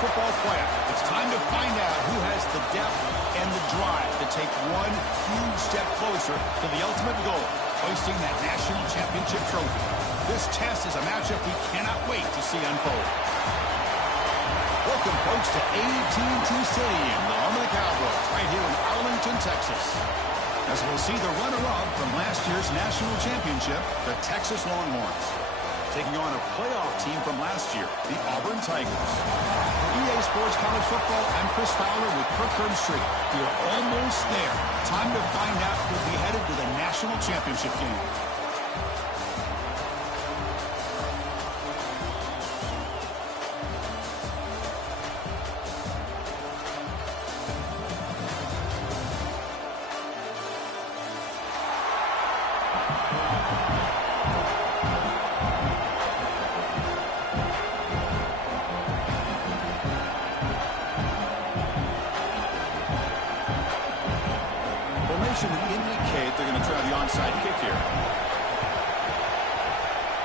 football playoff. It's time to find out who has the depth and the drive to take one huge step closer to the ultimate goal, hoisting that national championship trophy. This test is a matchup we cannot wait to see unfold. Welcome, folks, to AT&T Stadium, the home of the Cowboys, right here in Arlington, Texas. As we'll see the runner-up from last year's national championship, the Texas Longhorns, taking on a playoff team from last year, the Auburn Tigers. For EA Sports College Football, I'm Chris Fowler with Kirk Herbstreit. We're almost there. Time to find out who'll be headed to the national championship game. Would indicate they're going to try the onside kick here.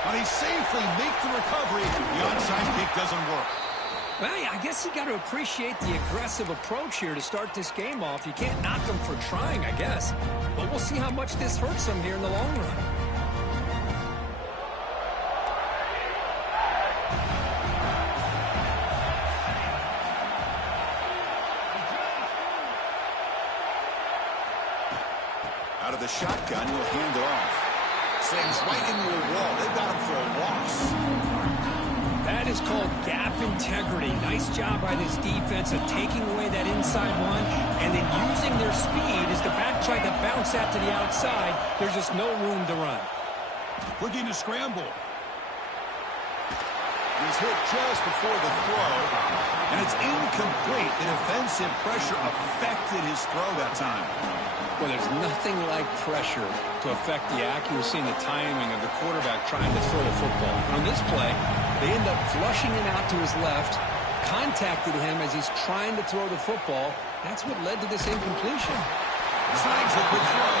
But he safely makes the recovery. The onside kick doesn't work. Well, I guess you got to appreciate the aggressive approach here to start this game off. You can't knock them for trying, I guess. But we'll see how much this hurts them here in the long run. Out of the shotgun, he'll hand it off. Slams right into a wall. They've got him for a loss. That is called gap integrity. Nice job by this defense of taking away that inside one and then using their speed as the back tried to bounce that to the outside. There's just no room to run. Looking to scramble. He's hit just before the throw, and it's incomplete. The defensive pressure affected his throw that time. Well, there's nothing like pressure to affect the accuracy and the timing of the quarterback trying to throw the football. On this play, they end up flushing him out to his left, contacted him as he's trying to throw the football. That's what led to this incompletion. Snags a good throw.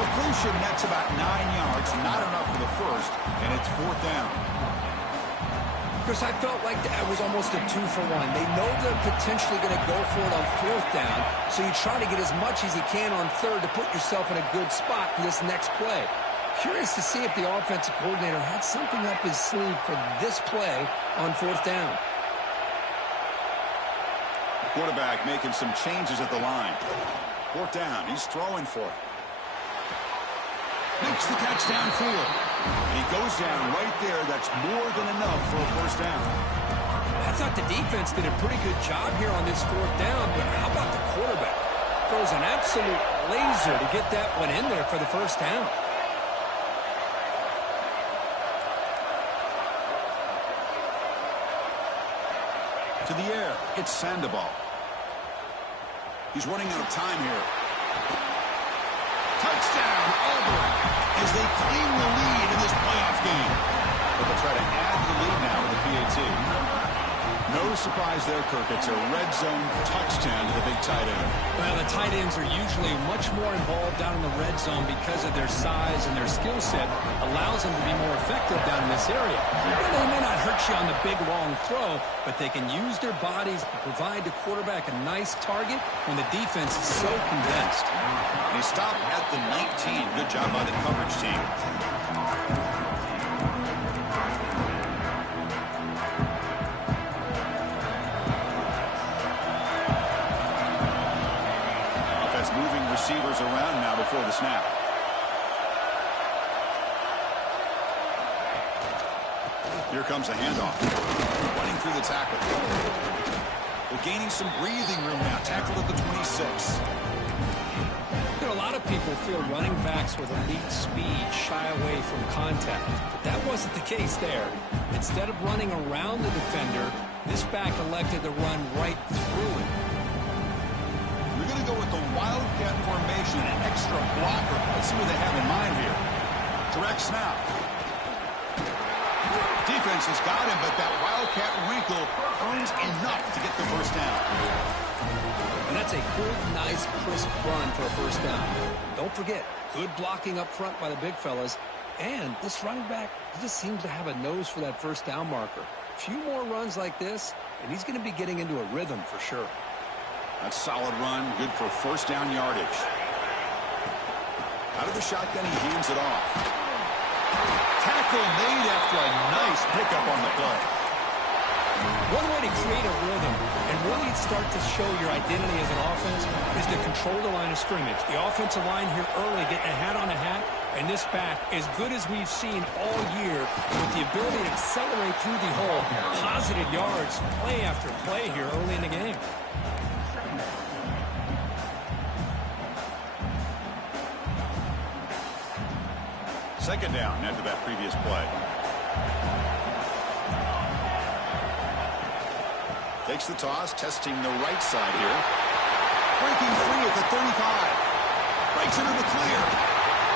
Completion nets about 9 yards, not enough for the first, and it's 4th down. Chris, I felt like that was almost a 2-for-1. They know they're potentially going to go for it on 4th down, so you try to get as much as you can on 3rd to put yourself in a good spot for this next play. Curious to see if the offensive coordinator had something up his sleeve for this play on 4th down. The quarterback making some changes at the line. 4th down, he's throwing for it. Makes the catch downfield. And he goes down right there. That's more than enough for a 1st down. I thought the defense did a pretty good job here on this 4th down, but how about the quarterback? Throws an absolute laser to get that one in there for the 1st down. To the air, it's Sandoval. He's running out of time here. Touchdown, Auburn, as they claim the lead in this playoff game. But they'll try to add the lead now with the PAT. No surprise there, Kirk. It's a red zone touchdown to the big tight end. Well, the tight ends are usually much more involved down in the red zone because of their size and their skill set allows them to be more effective down in this area. Well, they may not hurt you on the big, long throw, but they can use their bodies to provide the quarterback a nice target when the defense is so condensed. They stop at the 19. Good job by the coverage team. Moving receivers around now before the snap. Here comes a handoff. Running through the tackle. They're gaining some breathing room now. Tackled at the 26. You know, a lot of people feel running backs with elite speed shy away from contact. But that wasn't the case there. Instead of running around the defender, this back elected to run right through it. We're going to go with the Wildcat formation, an extra blocker. Let's see what they have in mind here. Direct snap. Defense has got him, but that Wildcat wrinkle earns enough to get the 1st down. And that's a good, nice, crisp run for a 1st down. Don't forget, good blocking up front by the big fellas. And this running back just seems to have a nose for that 1st down marker. few more runs like this, and he's going to be getting into a rhythm for sure. That's a solid run, good for first down yardage. Out of the shotgun, he hands it off. Tackle made after a nice pickup on the play. One way to create a rhythm and really start to show your identity as an offense is to control the line of scrimmage. The offensive line here early getting a hat on a hat, and this back, as good as we've seen all year, with the ability to accelerate through the hole, positive yards, play after play here early in the game. Second down after that previous play. Takes the toss, testing the right side here. Breaking free at the 35. Breaks into the clear.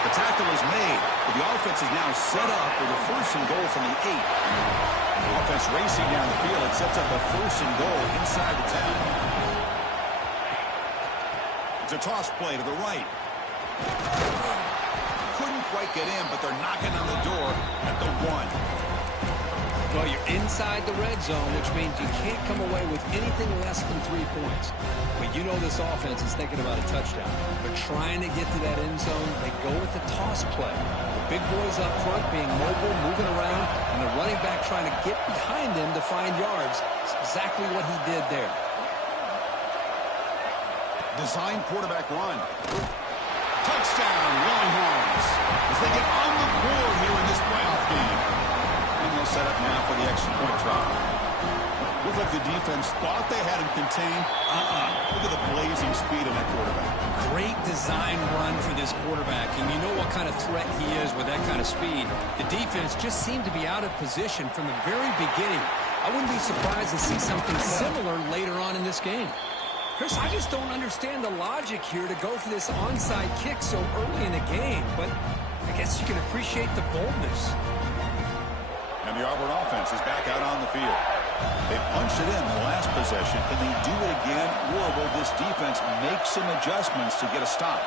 The tackle is made, but the offense is now set up with a first and goal from the 8. The offense racing down the field. It sets up a first and goal inside the 10. It's a toss play to the right. Couldn't quite get in, but they're knocking on the door at the 1. Well, you're inside the red zone, which means you can't come away with anything less than 3 points. But you know this offense is thinking about a touchdown. They're trying to get to that end zone. They go with the toss play. The big boys up front being mobile, moving around, and the running back trying to get behind them to find yards. It's exactly what he did there. Design quarterback run. Touchdown, Longhorns, as they get on the board here in this playoff game. And they'll set up now for the extra point try. Looked like the defense thought they had him contained. Look at the blazing speed of that quarterback. Great design run for this quarterback, and you know what kind of threat he is with that kind of speed. The defense just seemed to be out of position from the very beginning. I wouldn't be surprised to see something similar later on in this game. Chris, I just don't understand the logic here to go for this onside kick so early in the game, but I guess you can appreciate the boldness. And the Auburn offense is back out on the field. They punched it in the last possession. Can they do it again, or will this defense make some adjustments to get a stop?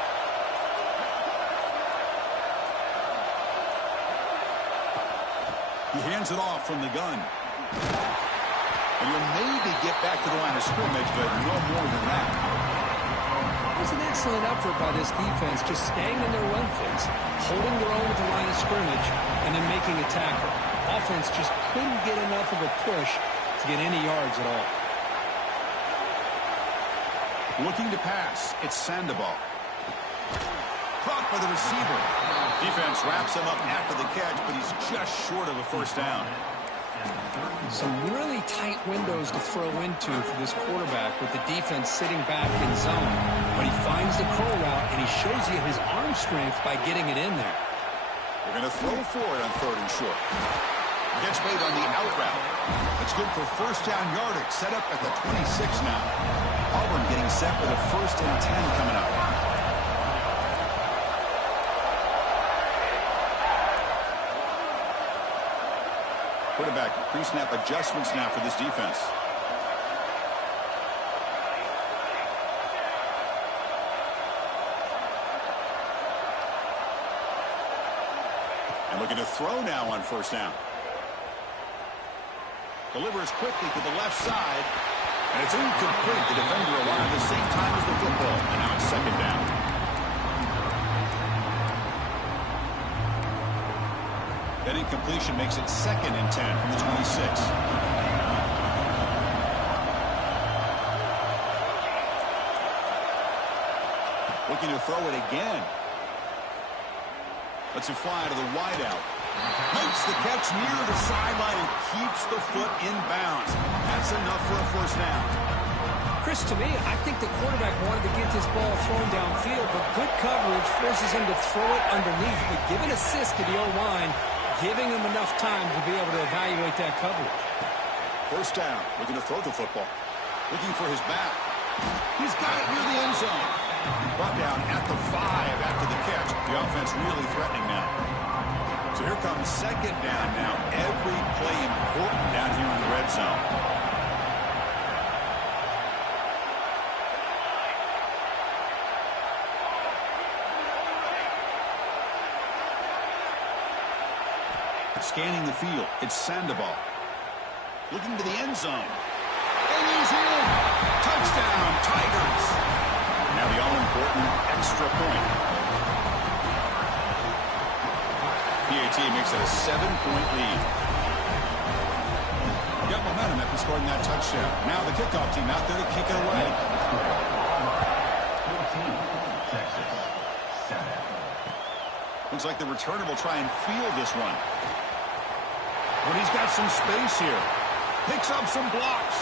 He hands it off from the gun. And you'll maybe get back to the line of scrimmage, but no more than that. It was an excellent effort by this defense, just staying in their run fits, holding their own at the line of scrimmage, and then making a tackle. Offense just couldn't get enough of a push to get any yards at all. Looking to pass, it's Sandoval. Caught by the receiver. Defense wraps him up after the catch, but he's just short of a first down. Some really tight windows to throw into for this quarterback with the defense sitting back in zone. But he finds the curl route, and he shows you his arm strength by getting it in there. They're going to throw for it on 3rd and short. Gets made on the out route. It's good for first down yardage. Set up at the 26 now. Auburn getting set with a 1st and 10 coming up. Quarterback pre-snap adjustments now for this defense. And looking to throw now on 1st down. Delivers quickly to the left side. And it's incomplete. The defender arrived at the same time as the football. And now it's 2nd down. That incompletion makes it 2nd and 10 from the 26. Looking to throw it again. Lets it fly to the wideout. Makes the catch near the sideline and keeps the foot in bounds. That's enough for a 1st down. Chris, to me, I think the quarterback wanted to get this ball thrown downfield, but good coverage forces him to throw it underneath. But give an assist to the O-line, giving him enough time to be able to evaluate that coverage. 1st down, looking to throw the football. Looking for his back. He's got it near the end zone. Brought down at the 5 after the catch. The offense really threatening now. So here comes 2nd down now. Every play important down here in the red zone. Scanning the field, it's Sandoval. Looking to the end zone. And he's in. Touchdown, Tigers. Now the all-important extra point. PAT makes it a 7-point lead. Got momentum after scoring that touchdown. Now the kickoff team out there to kick it away. Texas, 7. Looks like the returner will try and field this one. But he's got some space here. Picks up some blocks.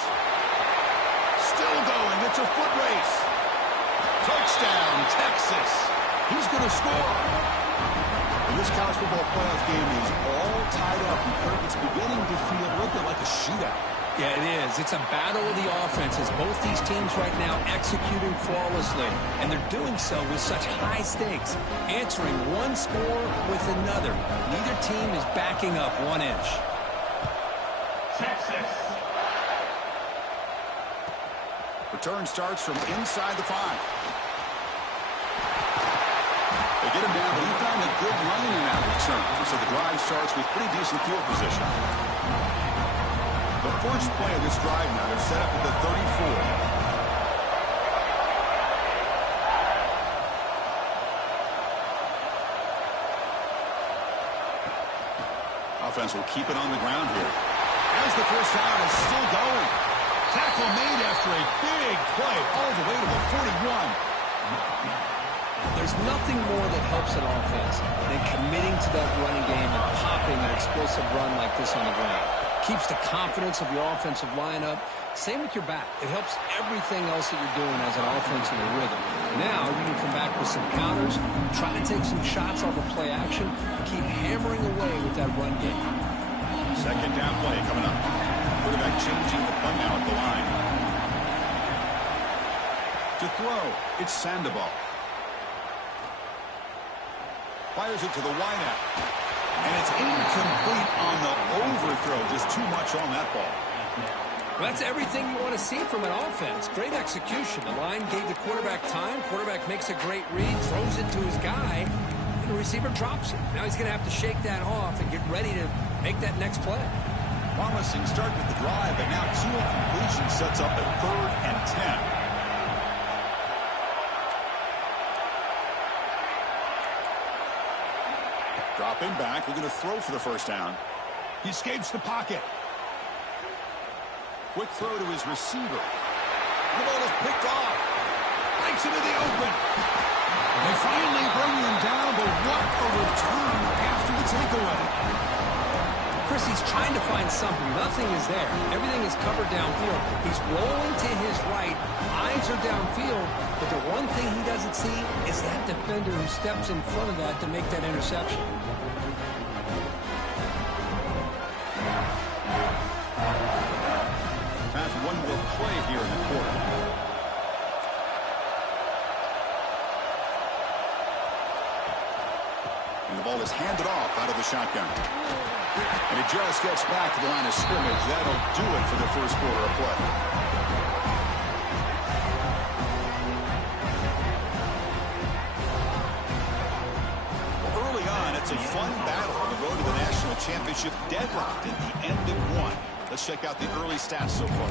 Still going. It's a foot race. Touchdown, Texas. He's going to score. And this college football playoff game is all tied up. It's beginning to feel a little bit like a shootout. Yeah, it is. It's a battle of the offenses. Both these teams right now executing flawlessly, and they're doing so with such high stakes, answering one score with another. Neither team is backing up 1 inch. Texas. Return starts from inside the 5. They get him down, but he found a good lane in that return. So the drive starts with pretty decent field position. The first play of this drive now, they're set up at the 34. Offense will keep it on the ground here. As the first down is still going. Tackle made after a big play all the way to the 41. There's nothing more that helps an offense than committing to that running game and popping an explosive run like this on the ground. Keeps the confidence of your offensive lineup. Same with your back. It helps everything else that you're doing as an offense in a rhythm. Now you can come back with some counters, try to take some shots off of play action, and keep hammering away with that run game. Second down play coming up. Quarterback changing the punt now at the line. To throw, it's Sandoval. Fires it to the wideout. And it's incomplete on the overthrow. Just too much on that ball. Well, that's everything you want to see from an offense. Great execution. The line gave the quarterback time. Quarterback makes a great read, throws it to his guy, and the receiver drops it. Now he's going to have to shake that off and get ready to make that next play. Promising start with the drive, but now 2 incompletions sets up a 3rd and 10. Dropping back, we're going to throw for the first down. He escapes the pocket. Quick throw to his receiver. The ball is picked off. Breaks into the open. They finally bring him down, but what a return after the takeaway. Chris, he's trying to find something. Nothing is there. Everything is covered downfield. He's rolling to his right. Eyes are downfield. But the one thing he doesn't see is that defender who steps in front of that to make that interception. Time for one more play here in the quarter. And the ball is handed off out of the shotgun. And he just gets back to the line of scrimmage. That'll do it for the first quarter of play. Early on, it's a fun battle on the road to the national championship, deadlocked at the end of 1. Let's check out the early stats so far.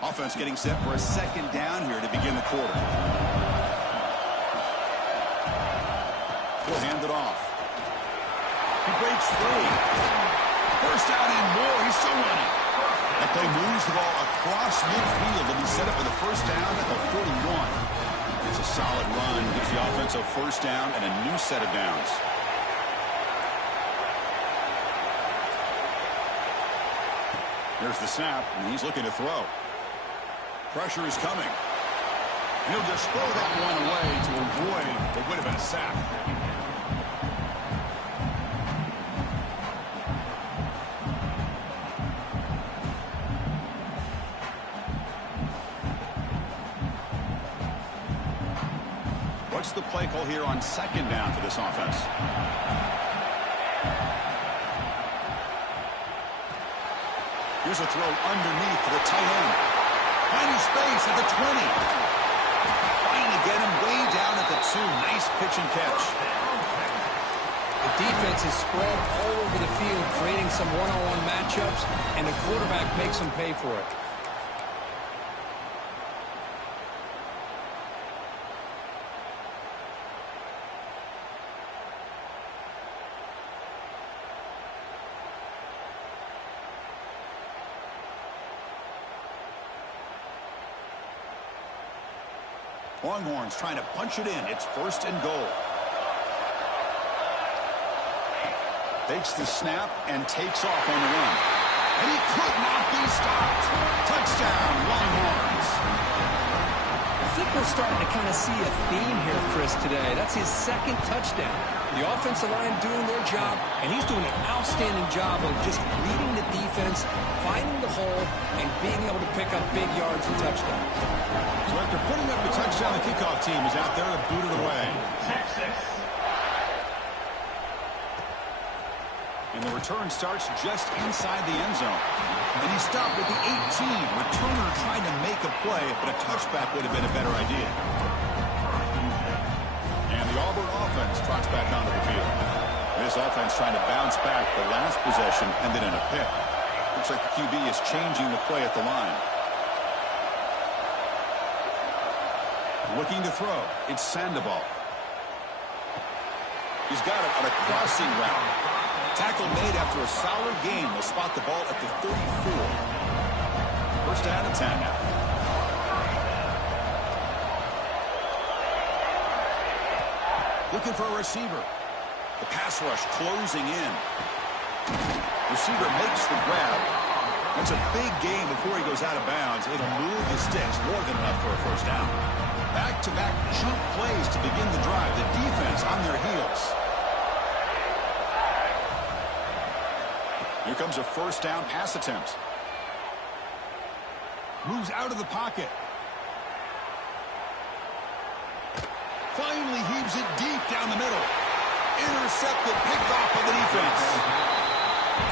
Offense getting set for a second down here to begin the quarter. Will hand it off. He breaks free. First down and more. He's still running. That play moves the ball across midfield and he's set up for the first down at the 41. It's a solid run. Gives the offense a first down and a new set of downs. There's the snap, and he's looking to throw. Pressure is coming. He'll just throw that one away to avoid what would have been a sack. What's the play call here on second down for this offense? Here's a throw underneath to the tight end. Finding space at the 20. Trying to get him way down at the 2. Nice pitch and catch. The defense is spread all over the field, creating some one-on-one matchups, and the quarterback makes them pay for it. Longhorns trying to punch it in. It's first and goal. Takes the snap and takes off on the run. And he could not be stopped. Touchdown, Longhorns. I think we're starting to kind of see a theme here, Chris, today. That's his second touchdown. The offensive line doing their job, and he's doing an outstanding job of just leading the defense, finding the hole, and being able to pick up big yards and touchdowns. So after putting up the touchdown, the kickoff team is out there to boot it away. Texas. And the return starts just inside the end zone. And he stopped with the 18. Returner trying to make a play, but a touchback would have been a better idea. And the Auburn offense trots back onto the field. This offense trying to bounce back the last possession and then in a pick. Looks like the QB is changing the play at the line. Looking to throw. It's Sandoval. He's got it on a crossing route. Tackle made after a solid gain. They'll spot the ball at the 34. First down and 10 now. Looking for a receiver. The pass rush closing in. Receiver makes the grab. That's a big gain before he goes out of bounds. It'll move the sticks more than enough for a first down. Back-to-back chunk plays to begin the drive. The defense on their heels. Here comes a first down pass attempt. Moves out of the pocket. Finally heaves it deep down the middle. Intercepted, picked off by the defense.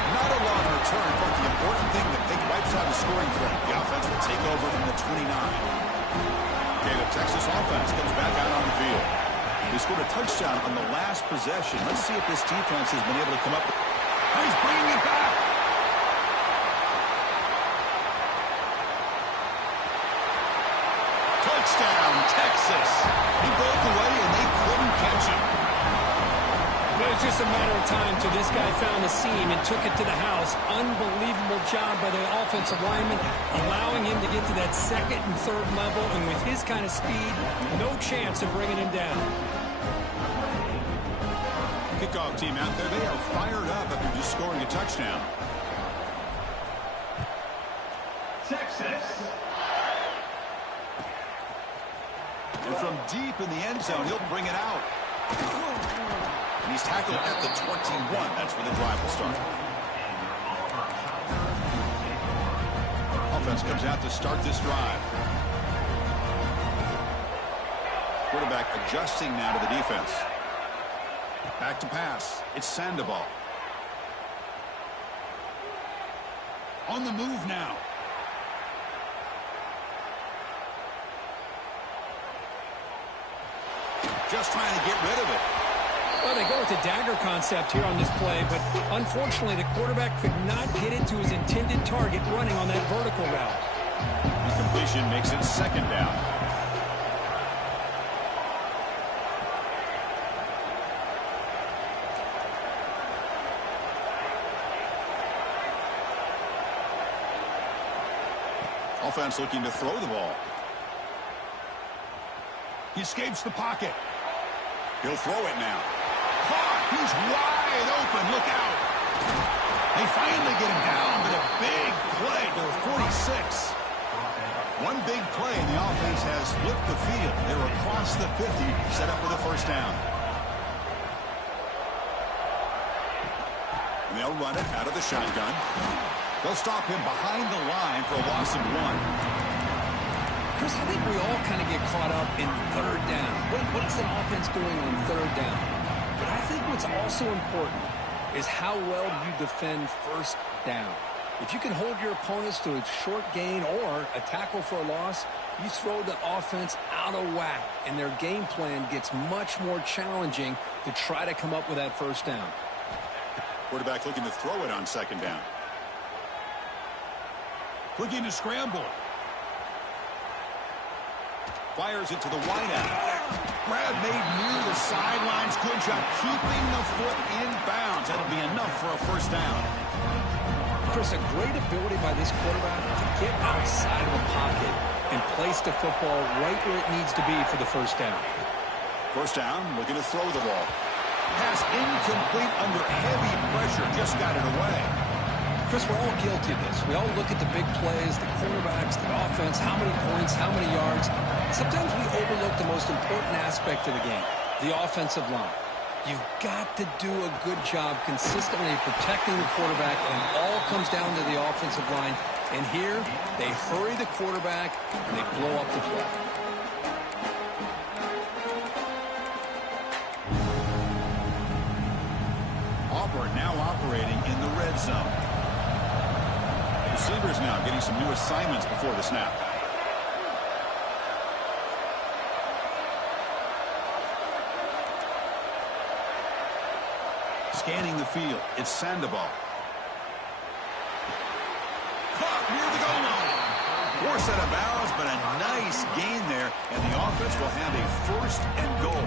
Not a long return, but the important thing that they wipes out the scoring threat. The offense will take over from the 29. Okay, the Texas offense comes back out on the field. They scored a touchdown on the last possession. Let's see if this defense has been able to come up with... He's bringing it back. Touchdown, Texas. He broke away and they couldn't catch him. It was just a matter of time till this guy found the seam and took it to the house. Unbelievable job by the offensive lineman, allowing him to get to that second and third level, and with his kind of speed, no chance of bringing him down. Kickoff team out there, they are fired up after just scoring a touchdown. Texas. And from deep in the end zone, he'll bring it out. And he's tackled at the 21. That's where the drive will start. Offense comes out to start this drive. Quarterback adjusting now to the defense. Back to pass. It's Sandoval. On the move now. Just trying to get rid of it. Well, they go with the dagger concept here on this play, but unfortunately the quarterback could not get it to his intended target running on that vertical route. Incompletion makes it second down. Offense looking to throw the ball. He escapes the pocket. He'll throw it now. Caught. He's wide open. Look out. They finally get him down, but a big play to the 46. One big play, and the offense has flipped the field. They're across the 50, set up with a first down. And they'll run it out of the shotgun. They'll stop him behind the line for a loss of 1. Chris, I think we all kind of get caught up in third down. What is an offense doing on third down? But I think what's also important is how well you defend first down. If you can hold your opponents to a short gain or a tackle for a loss, you throw the offense out of whack, and their game plan gets much more challenging to try to come up with that first down. Quarterback looking to throw it on second down. Looking to scramble. Fires it to the wideout. Grab made near the sidelines. Good job keeping the foot in bounds. That'll be enough for a first down. Chris, a great ability by this quarterback to get outside of the pocket and place the football right where it needs to be for the first down. First down, looking to throw the ball. Pass incomplete under heavy pressure. Just got it away. Chris, we're all guilty of this. We all look at the big plays, the quarterbacks, the offense, how many points, how many yards. Sometimes we overlook the most important aspect of the game, the offensive line. You've got to do a good job consistently protecting the quarterback, and it all comes down to the offensive line. And here, they hurry the quarterback, and they blow up the play. Auburn now operating in the red zone. Receivers now getting some new assignments before the snap. Scanning the field, it's Sandoval. Caught near the goal line. Force out of bounds, but a nice gain there, and the offense will have a first and goal.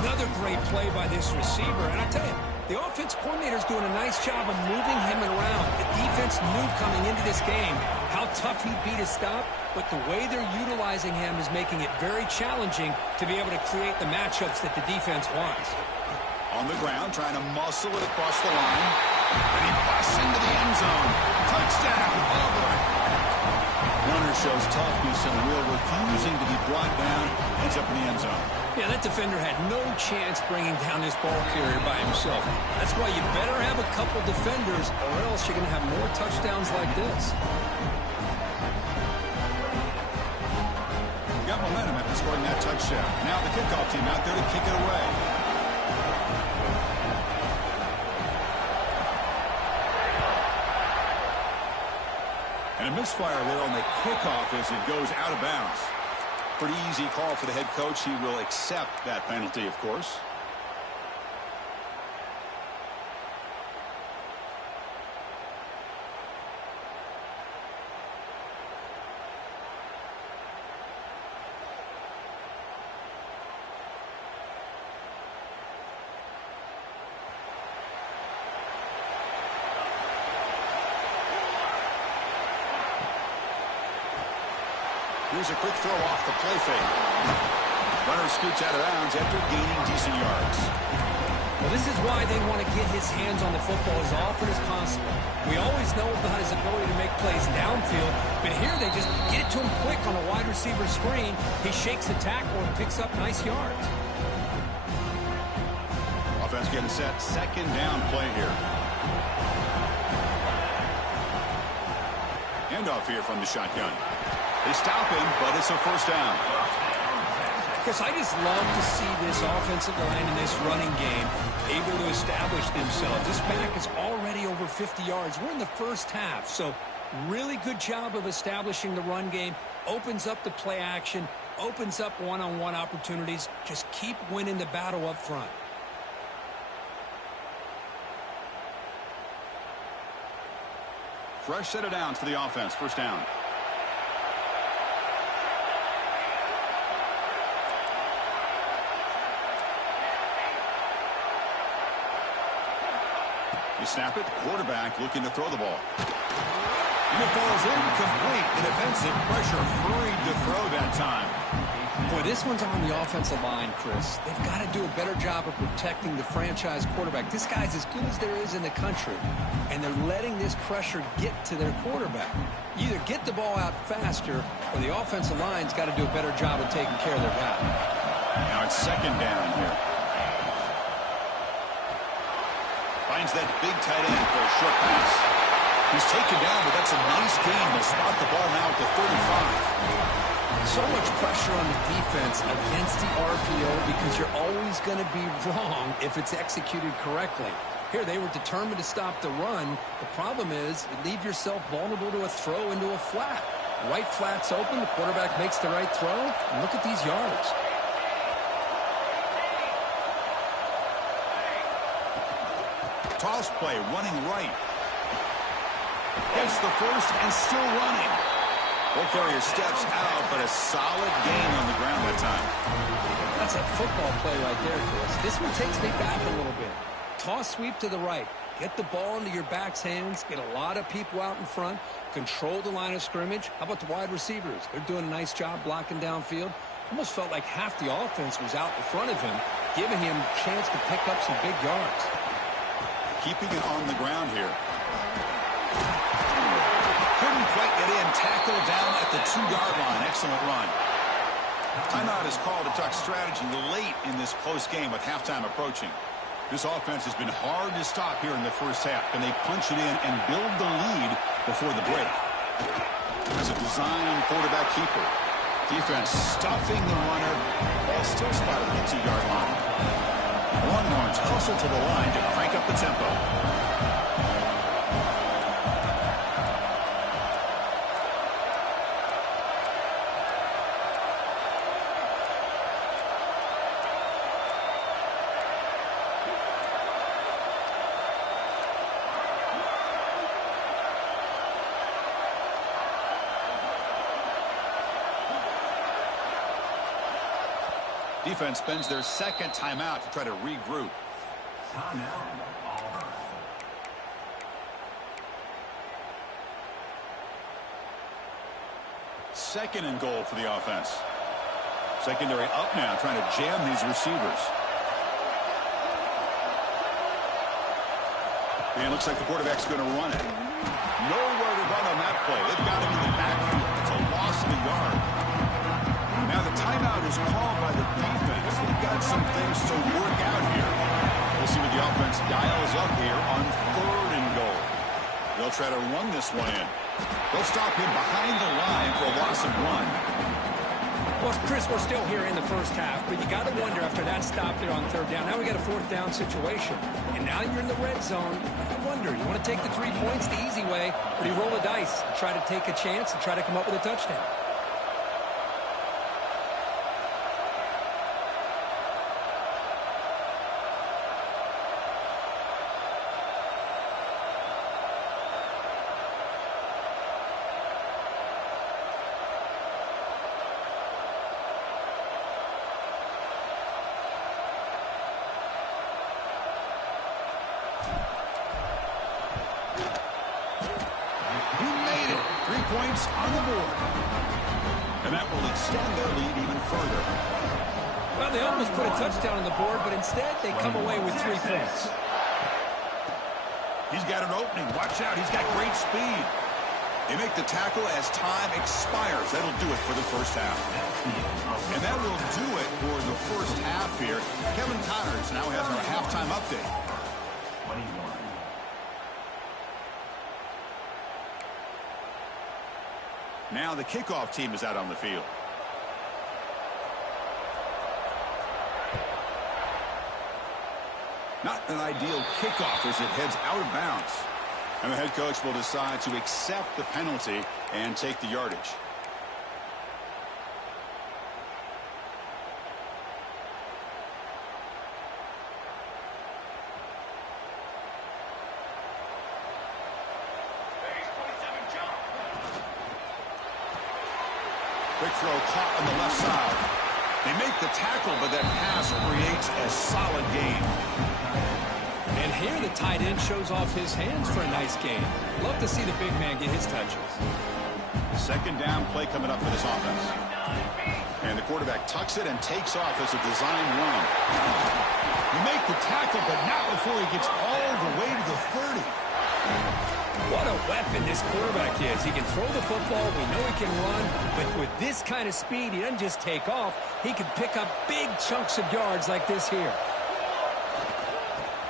Another great play by this receiver, and I tell you, the offense coordinator's doing a nice job of moving him around. The defense knew coming into this game how tough he'd be to stop, but the way they're utilizing him is making it very challenging to be able to create the matchups that the defense wants. On the ground, trying to muscle it across the line. And he busts into the end zone. Touchdown, Auburn. Runner shows toughness and will, refusing to be brought down. Ends up in the end zone. Yeah, that defender had no chance bringing down this ball carrier by himself. That's why you better have a couple defenders, or else you're going to have more touchdowns like this. Got momentum after scoring that touchdown. Now the kickoff team out there to kick it away. And a misfire there on the kickoff as it goes out of bounds. Pretty easy call for the head coach. He will accept that penalty, of course. Here's a quick throw off the play fake. Runner scoots out of bounds after gaining decent yards. Well, this is why they want to get his hands on the football as often as possible. We always know about his ability to make plays downfield, but here they just get it to him quick on a wide receiver screen. He shakes the tackle and picks up nice yards. Offense getting set. Second down play here. Handoff here from the shotgun. They stop him, but it's a first down. Chris, I just love to see this offensive line in this running game able to establish themselves. This back is already over 50 yards. We're in the first half, so really good job of establishing the run game. Opens up the play action, opens up one-on-one opportunities. Just keep winning the battle up front. Fresh set of downs for the offense. First down. You snap it. Quarterback looking to throw the ball. And it falls incomplete. The defensive pressure hurried to throw that time. Boy, this one's on the offensive line, Chris. They've got to do a better job of protecting the franchise quarterback. This guy's as good as there is in the country, and they're letting this pressure get to their quarterback. You either get the ball out faster, or the offensive line's got to do a better job of taking care of their guy. Now it's second down here. Finds that big tight end for a short pass. He's taken down, but that's a nice gain. They'll spot the ball now at the 35. So much pressure on the defense against the RPO because you're always going to be wrong if it's executed correctly. Here, they were determined to stop the run. The problem is you leave yourself vulnerable to a throw into a flat. Right flat's open. The quarterback makes the right throw. And look at these yards. Toss play, running right. Gets the first and still running. Ball carrier steps out, but a solid gain on the ground that time. That's a football play right there, Chris. This one takes me back a little bit. Toss sweep to the right. Get the ball into your back's hands. Get a lot of people out in front. Control the line of scrimmage. How about the wide receivers? They're doing a nice job blocking downfield. Almost felt like half the offense was out in front of him, giving him a chance to pick up some big yards. Keeping it on the ground here. Couldn't quite get in. Tackled down at the 2-yard line. Excellent run. Timeout is called to talk strategy late in this close game with halftime approaching. This offense has been hard to stop here in the first half. Can they punch it in and build the lead before the break? As a design quarterback keeper. Defense stuffing the runner. Ball still spotted at the 2-yard line. Longhorns hustle to the line to crank up the tempo. Defense spends their second timeout to try to regroup. Timeout, Auburn. Second and goal for the offense. Secondary up now, trying to jam these receivers. And it looks like the quarterback's going to run it. Nowhere to run on that play. They've got him in the backfield. It's a loss of a yard. Now the timeout is called by the defense. They've got some things to work out here. We'll see what the offense dials up here on 3rd and goal. They'll try to run this one in. They'll stop him behind the line for a loss of 1. Well, Chris, we're still here in the first half, but you got to wonder after that stop there on 3rd down. Now we got a 4th down situation, and now you're in the red zone. I wonder, you want to take the 3 points the easy way, or do you roll the dice and try to take a chance and try to come up with a touchdown? Points on the board. And that will extend their lead even further. Well, they almost put a touchdown on the board, but instead they come away with 3 points. He's got an opening. Watch out. He's got great speed. They make the tackle as time expires. That'll do it for the first half. And that will do it for the first half here. Kevin Connors now has our halftime update. 21. Now the kickoff team is out on the field. Not an ideal kickoff as it heads out of bounds. And the head coach will decide to accept the penalty and take the yardage. Quick throw caught on the left side. They make the tackle, but that pass creates a solid gain. And here the tight end shows off his hands for a nice gain. Love to see the big man get his touches. Second down play coming up for this offense. And the quarterback tucks it and takes off as a design run. You make the tackle, but not before he gets all the way to the 30. What a weapon this quarterback is. He can throw the football. We know he can run. But with this kind of speed, he doesn't just take off. He can pick up big chunks of yards like this here.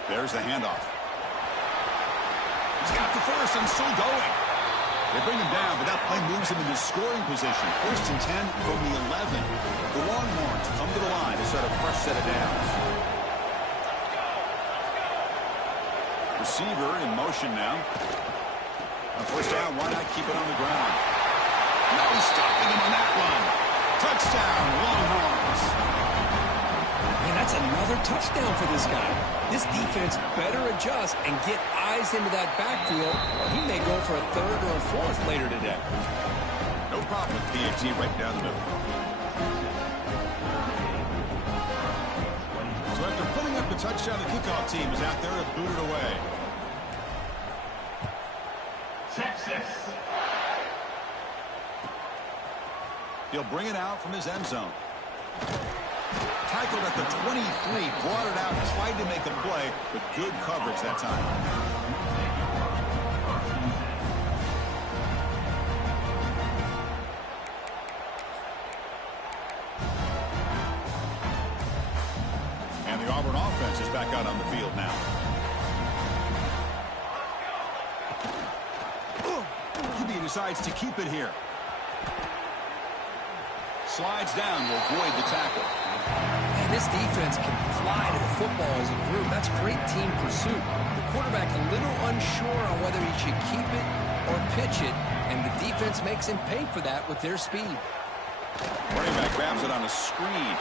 There's the handoff. He's got the first and still going. They bring him down, but that play moves him into scoring position. 1st and 10 from the 11. The Longhorns come to the line to set a fresh set of downs. Receiver in motion now. On 1st down, why not keep it on the ground? No stopping him on that one. Touchdown, Longhorns. And that's another touchdown for this guy. This defense better adjust and get eyes into that backfield, or he may go for a 3rd or a 4th later today. No problem with PAT right down the middle. So after putting up the touchdown, the kickoff team is out there to boot it away. Texas. He'll bring it out from his end zone. Tackled at the 23, brought it out, tried to make a play, but good coverage that time. And the Auburn offense is back out on the field now. QB decides to keep it here. Slides down to avoid the tackle. And this defense can fly to the football as a group. That's great team pursuit. The quarterback a little unsure on whether he should keep it or pitch it, and the defense makes him pay for that with their speed. Running back grabs it on a screen.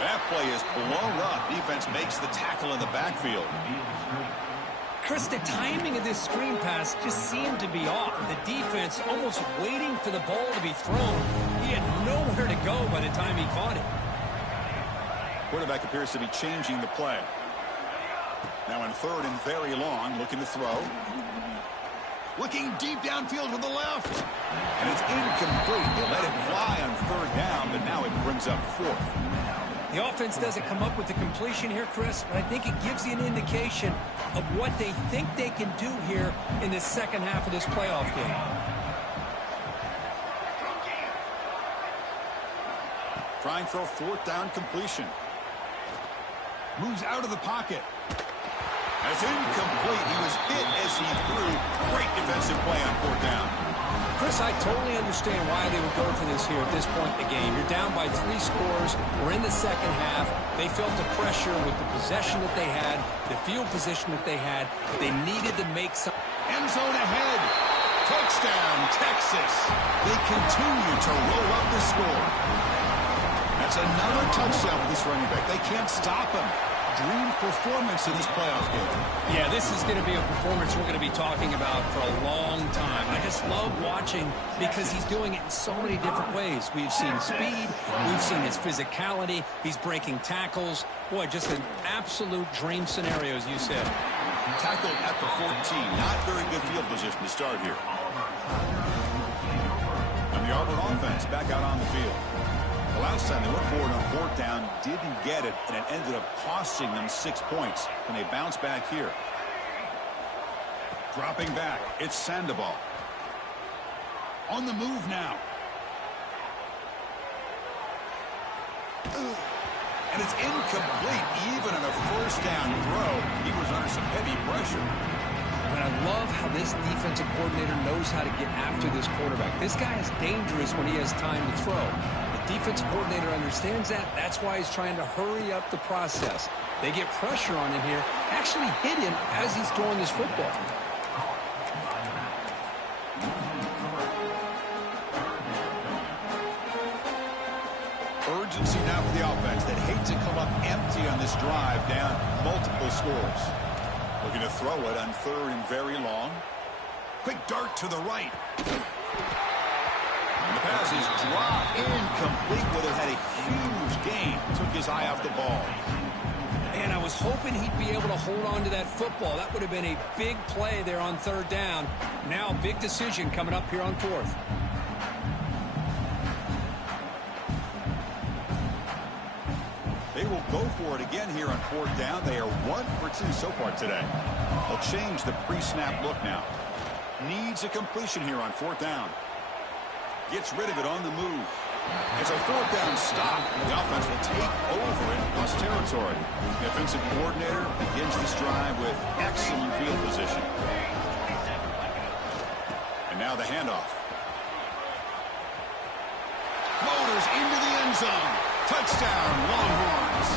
That play is blown up. Defense makes the tackle in the backfield. Chris, the timing of this screen pass just seemed to be off. The defense almost waiting for the ball to be thrown. He had nowhere to go by the time he caught it. Quarterback appears to be changing the play. Now in 3rd and very long, looking to throw. Looking deep downfield with the left. And it's incomplete. They let it fly on 3rd down, but now it brings up 4th. The offense doesn't come up with the completion here, Chris, but I think it gives you an indication of what they think they can do here in the second half of this playoff game. Trying for a 4th down completion. Moves out of the pocket. That's incomplete. He was hit as he threw. Great defensive play on 4th down. Chris, I totally understand why they would go for this here at this point in the game. You're down by 3 scores. We're in the second half. They felt the pressure with the possession that they had, the field position that they had. They needed to make some. End zone ahead. Touchdown, Texas. They continue to roll up the score. That's another touchdown for this running back. They can't stop him. Dream performance in this playoff game. Yeah, this is going to be a performance we're going to be talking about for a long time. I just love watching because he's doing it in so many different ways. We've seen speed. We've seen his physicality. He's breaking tackles. Boy, just an absolute dream scenario, as you said. Tackled at the 14. Not very good field position to start here. And the Auburn offense back out on the field. The last time they went forward on 4th down, didn't get it, and it ended up costing them 6 points. And they bounce back here. Dropping back, it's Sandoval. On the move now. And it's incomplete. Even on a 1st down throw, he was under some heavy pressure. And I love how this defensive coordinator knows how to get after this quarterback. This guy is dangerous when he has time to throw. The defensive coordinator understands that. That's why he's trying to hurry up the process. They get pressure on him here, actually hit him as he's throwing this football. Urgency now for the offense that hate to come up empty on this drive, down multiple scores. Looking to throw it on 3rd and very long. Quick dart to the right. And the pass is dropped incomplete. Would have had a huge gain. Took his eye off the ball. And I was hoping he'd be able to hold on to that football. That would have been a big play there on 3rd down. Now big decision coming up here on 4th. They will go for it again here on 4th down. They are 1 for 2 so far today. They'll change the pre-snap look now. Needs a completion here on 4th down. Gets rid of it on the move. It's a 4th down stop. The offense will take over in plus territory. The offensive coordinator begins this drive with excellent field position. And Now the handoff. Floaters into the end zone. Touchdown, Longhorns.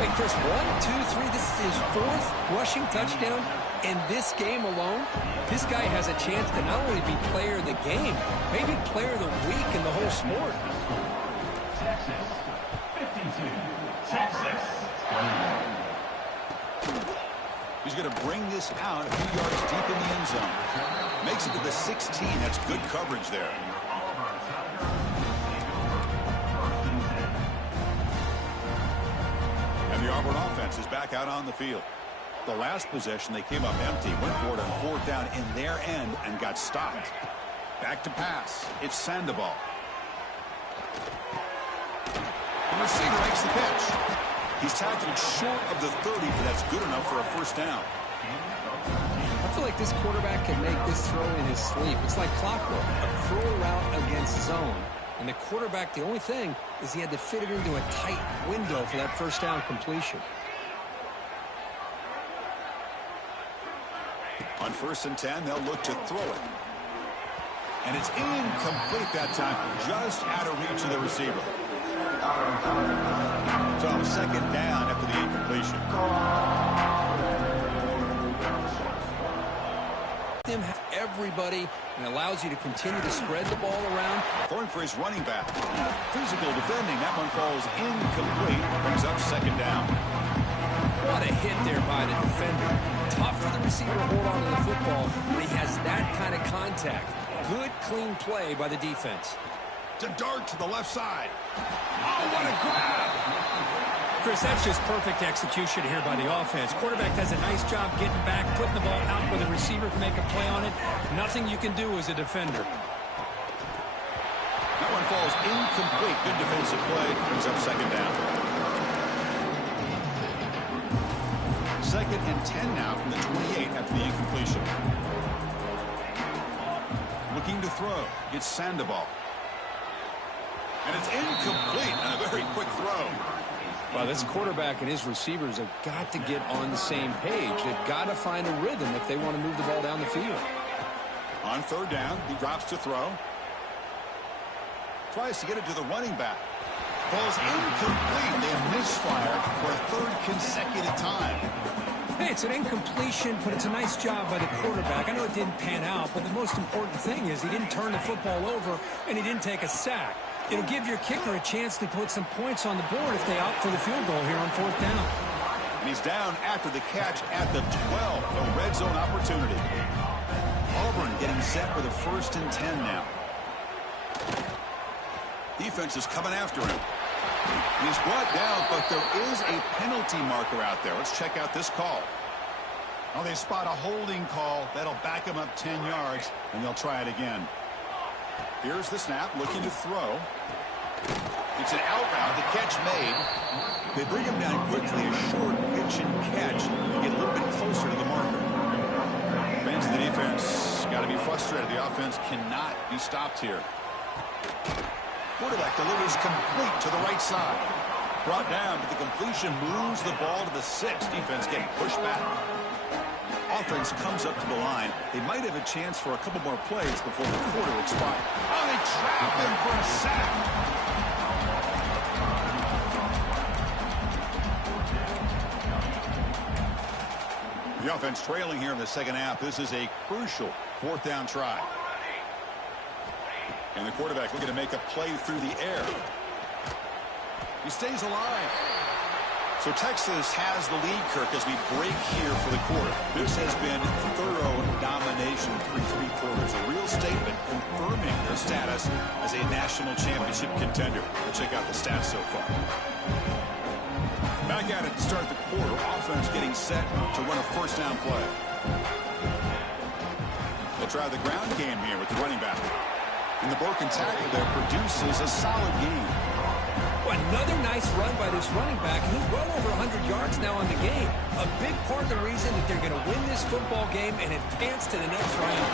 Wait, Chris, 1, 2, 3. This is his 4th rushing touchdown in this game alone. This guy has a chance to not only be player of the game, maybe player of the week in the whole sport. Texas, 52. Texas, 21. He's going to bring this out a few yards deep in the end zone. Makes it to the 16. That's good coverage there. And the Auburn offense is back out on the field. The last possession, they came up empty, went for it on 4th down in their end and got stopped. Back to pass. It's Sandoval. The receiver makes the catch. He's tackled short of the 30, but that's good enough for a first down. I feel like this quarterback can make this throw in his sleep. It's like clockwork, a curl route against zone. And the quarterback, the only thing is he had to fit it into a tight window for that first down completion. On 1st and 10, they'll look to throw it. And it's incomplete that time, just out of reach of the receiver. So 2nd down after the incompletion. Everybody, and allows you to continue to spread the ball around. Throwing for his running back. Physical defending. That one falls incomplete. Brings up 2nd down. What a hit there by the defender. Tough for the receiver to hold on to the football when he has that kind of contact. Good, clean play by the defense. To dart to the left side. Oh, what a grab! Chris, that's just perfect execution here by the offense. Quarterback does a nice job getting back, putting the ball out where the receiver can make a play on it. Nothing you can do as a defender. That one falls incomplete. Good defensive play. Brings up 2nd down. 2nd and 10 now from the 28 after the incompletion. Looking to throw. It's Sandoval. And it's incomplete on a very quick throw. Well, this quarterback and his receivers have got to get on the same page. They've got to find a rhythm if they want to move the ball down the field. On 3rd down, he drops to throw. Tries to get it to the running back. Falls incomplete. They have misfire for a 3rd consecutive time. Hey, it's an incompletion, but it's a nice job by the quarterback. I know it didn't pan out, but the most important thing is he didn't turn the football over and he didn't take a sack. It'll give your kicker a chance to put some points on the board if they opt for the field goal here on 4th down. And he's down after the catch at the 12. A red zone opportunity. Auburn getting set for the 1st and 10 now. Defense is coming after him. He's brought down, but there is a penalty marker out there. Let's check out this call. Well, they spot a holding call. That'll back him up 10 yards, and they'll try it again. Here's the snap, looking to throw. It's an out route, the catch made. They bring him down quickly, a short pitch and catch to get a little bit closer to the marker. Fans of the defense got to be frustrated. The offense cannot be stopped here. Quarterback delivers complete to the right side. Brought down, but the completion moves the ball to the 6. Defense getting pushed back. Offense comes up to the line. They might have a chance for a couple more plays before the quarter expires. Oh, they trap him for a sack. The offense trailing here in the 2nd half. This is a crucial 4th down try. And the quarterback looking to make a play through the air. He stays alive. So Texas has the lead, Kirk, as we break here for the quarter. This has been thorough domination through 3 quarters. A real statement confirming their status as a national championship contender. Let's check out the stats so far. Back at it to start the quarter. Offense getting set to run a 1st down play. They'll try the ground game here with the running back. And the broken tackle there produces a solid game. Another nice run by this running back. He's well over 100 yards now on the game. A big part of the reason that they're going to win this football game and advance to the next round.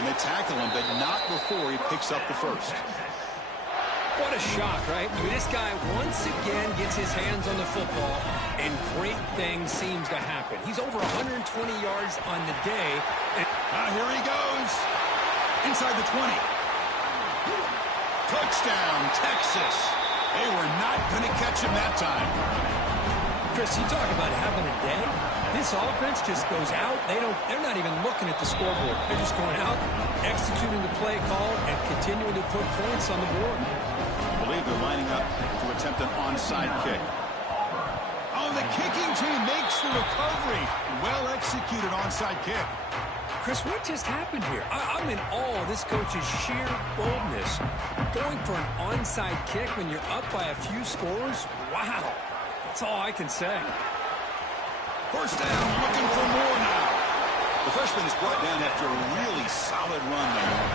And they tackle him, but not before he picks up the 1st. What a shock, right? I mean, this guy once again gets his hands on the football, and great things seems to happen. He's over 120 yards on the day. And Here he goes. Inside the 20. Touchdown, Texas. They were not going to catch him that time. Chris, you talk about having a day. This offense just goes out. They're not even looking at the scoreboard. They're just going out, executing the play call, and continuing to put points on the board. I believe they're lining up to attempt an onside kick. Oh, the kicking team makes the recovery. Well executed onside kick. Chris, what just happened here? I'm in awe of this coach's sheer boldness. Going for an onside kick when you're up by a few scores? Wow. That's all I can say. First down, looking for more now. The freshman is brought down after a really solid run there.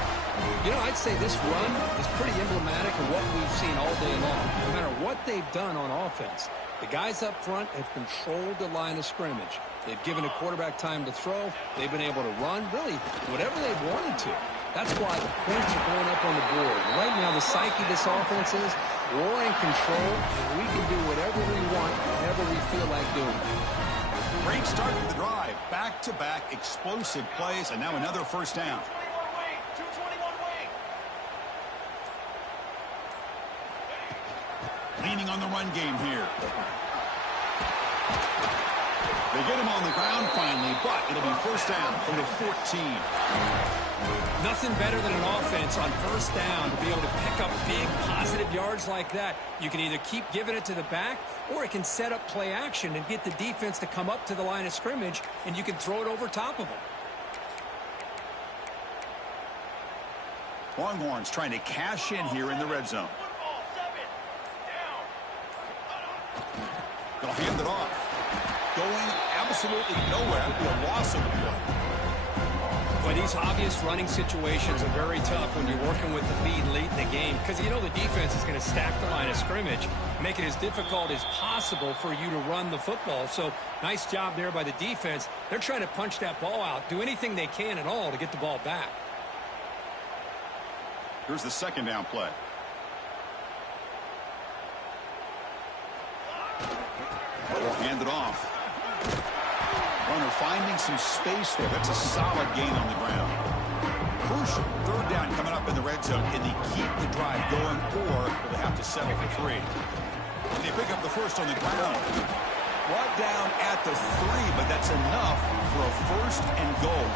You know, I'd say this run is pretty emblematic of what we've seen all day long. No matter what they've done on offense, the guys up front have controlled the line of scrimmage. They've given a quarterback time to throw. They've been able to run, really, whatever they've wanted to. That's why the points are going up on the board. Right now, the psyche of this offense is we're in control, and we can do whatever we want, whenever we feel like doing it. Great start to the drive. Back-to-back explosive plays, and now another first down. 221 wing. Leaning on the run game here. They get him on the ground finally, but it'll be first down from the 14. Nothing better than an offense on first down to be able to pick up big positive yards like that. You can either keep giving it to the back, or it can set up play action and get the defense to come up to the line of scrimmage, and you can throw it over top of them. Longhorns trying to cash in here in the red zone. They'll hand it off. Going absolutely nowhere. That would be a loss of the play. Well, these obvious running situations are very tough when you're working with the lead late in the game, because you know the defense is going to stack the line of scrimmage, make it as difficult as possible for you to run the football. So nice job there by the defense. They're trying to punch that ball out, do anything they can at all to get the ball back. Here's the second down play. We'll hand it off. Runner finding some space there. That's a solid gain on the ground. Crucial third down coming up in the red zone. Can they keep the drive going, or will they have to settle for 3? And they pick up the first on the ground. Brought down at the 3, but that's enough for a first and goal.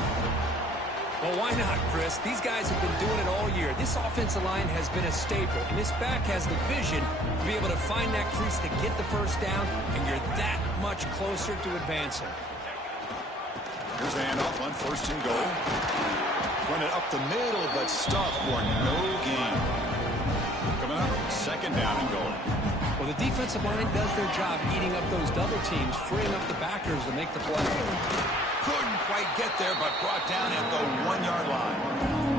Well, why not, Chris? These guys have been doing it all year. This offensive line has been a staple, and this back has the vision to be able to find that crease to get the first down, and you're that much closer to advancing. Here's a handoff on first and goal. Run it up the middle, but stuffed for no gain. Coming up, second down and goal. Well, the defensive line does their job eating up those double teams, freeing up the backers to make the play. Couldn't quite get there, but brought down at the 1-yard line.